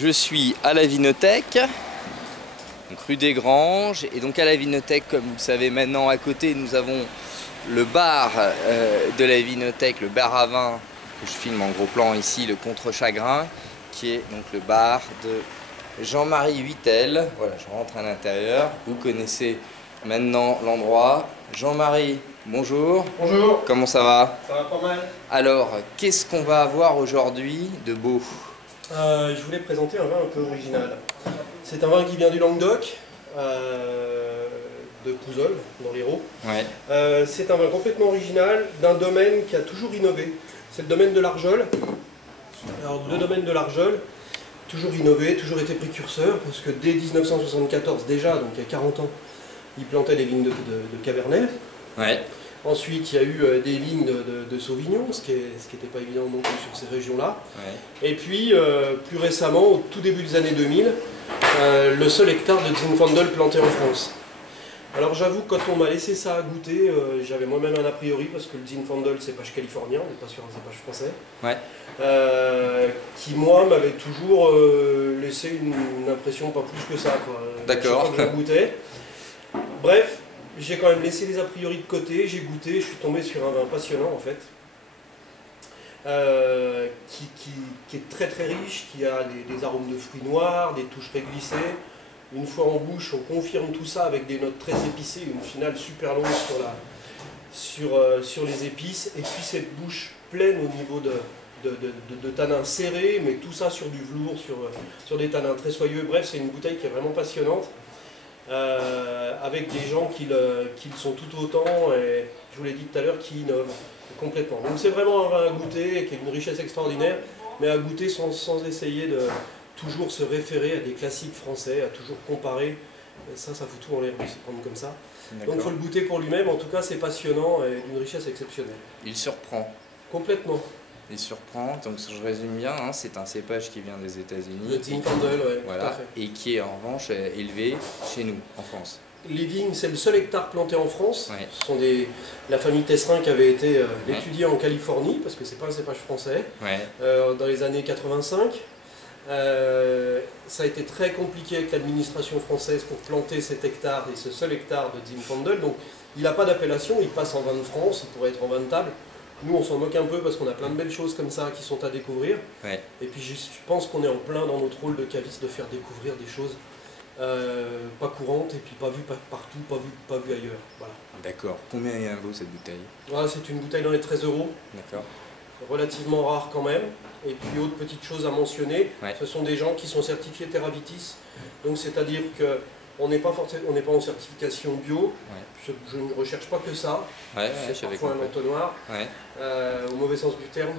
Je suis à la Vinothèque, donc rue des Granges, et donc à la Vinothèque, comme vous le savez maintenant, à côté nous avons le bar de la Vinothèque, le bar à vin, que je filme en gros plan ici, le Contre-Chagrin, qui est donc le bar de Jean-Marie Huitel. Voilà, je rentre à l'intérieur, vous connaissez maintenant l'endroit. Jean-Marie, bonjour. Bonjour. Comment ça va? Ça va pas mal. Alors, qu'est-ce qu'on va avoir aujourd'hui de beau? Je voulais présenter un vin un peu original. C'est un vin qui vient du Languedoc, de Pouzol, dans l'Hérault. Ouais. C'est un vin complètement original, d'un domaine qui a toujours innové. C'est le domaine de l'Arjol. Alors, le domaine de l'Arjol, toujours innové, toujours été précurseur, parce que dès 1974 déjà, donc il y a 40 ans, il plantait des vignes de Cabernet. Ouais. Ensuite, il y a eu des vignes de Sauvignon, ce qui n'était pas évident non plus sur ces régions-là. Ouais. Et puis, plus récemment, au tout début des années 2000, le seul hectare de Zinfandel planté en France. Alors j'avoue que quand on m'a laissé ça à goûter, j'avais moi-même un a priori, parce que le Zinfandel, c'est cépage californien, on n'est pas sur un cépage français. Ouais. Qui, moi, m'avait toujours laissé une impression pas plus que ça, quoi. D'accord. Chaque fois que je goûtais. Bref. J'ai quand même laissé les a priori de côté, j'ai goûté, je suis tombé sur un vin passionnant en fait, qui est très très riche, qui a des arômes de fruits noirs, des touches réglissées. Une fois en bouche, on confirme tout ça avec des notes très épicées, une finale super longue sur les épices, et puis cette bouche pleine au niveau de tanins serrés, mais tout ça sur du velours, sur des tanins très soyeux. Bref, c'est une bouteille qui est vraiment passionnante. Avec des gens qui le sont tout autant, et je vous l'ai dit tout à l'heure, qui innovent complètement. Donc c'est vraiment un vin à goûter, qui a une richesse extraordinaire, mais à goûter sans essayer de toujours se référer à des classiques français, à toujours comparer. Ça fout tout en l'air de se prendre comme ça. Donc il faut le goûter pour lui-même. En tout cas, c'est passionnant et d'une richesse exceptionnelle. Il surprend. Complètement. Il surprend, donc je résume bien, hein, c'est un cépage qui vient des États-Unis. Le Zinfandel, oui, voilà, tout à fait. et qui est en revanche élevé chez nous, en France. Les vignes, c'est le seul hectare planté en France. Ouais. Ce sont la famille Tesserin qui avait été étudiée en Californie, parce que c'est pas un cépage français, Ouais. dans les années 85. Ça a été très compliqué avec l'administration française pour planter cet hectare et ce seul hectare de Zinfandel. Donc il n'a pas d'appellation, il passe en vin de France, il pourrait être en vin de table. Nous, on s'en moque un peu parce qu'on a plein de belles choses comme ça qui sont à découvrir. Ouais. Et puis je pense qu'on est en plein dans notre rôle de caviste de faire découvrir des choses pas courantes et puis pas vues partout, pas vues ailleurs. Voilà. D'accord. Combien vaut cette bouteille? Voilà, c'est une bouteille dans les 13 €. D'accord. Relativement rare quand même. Et puis autre petite chose à mentionner, ouais. Ce sont des gens qui sont certifiés Terravitis. Donc c'est-à-dire que on n'est pas en certification bio. Ouais. Je ne recherche pas que ça. Ouais, c'est parfois un entonnoir, au mauvais sens du terme.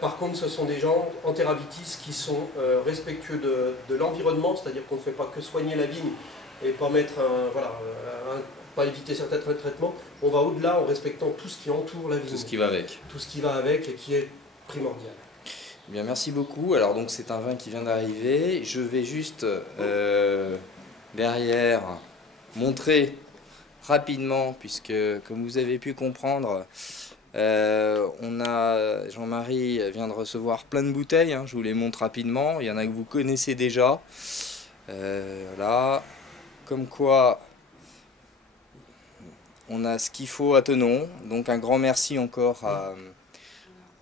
Par contre, ce sont des gens en Terravitis qui sont respectueux de l'environnement, c'est-à-dire qu'on ne fait pas que soigner la vigne et pas mettre pas éviter certains traitements. On va au-delà en respectant tout ce qui entoure la vigne. Tout ce qui va avec. Tout ce qui va avec et qui est primordial. Bien, merci beaucoup. Alors donc c'est un vin qui vient d'arriver. Je vais juste derrière montrer rapidement, puisque comme vous avez pu comprendre, Jean-Marie vient de recevoir plein de bouteilles, hein, je vous les montre rapidement. Il y en a que vous connaissez déjà. Voilà, comme quoi on a ce qu'il faut à Thonon. Donc un grand merci encore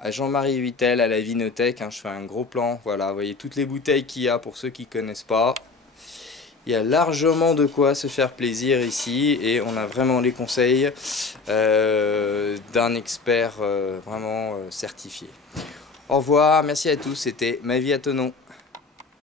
à Jean-Marie Huitel, à la Vinothèque, hein, je fais un gros plan, voilà, vous voyez toutes les bouteilles qu'il y a pour ceux qui ne connaissent pas. Il y a largement de quoi se faire plaisir ici et on a vraiment les conseils d'un expert vraiment certifié. Au revoir, merci à tous, c'était Ma vie à Thonon.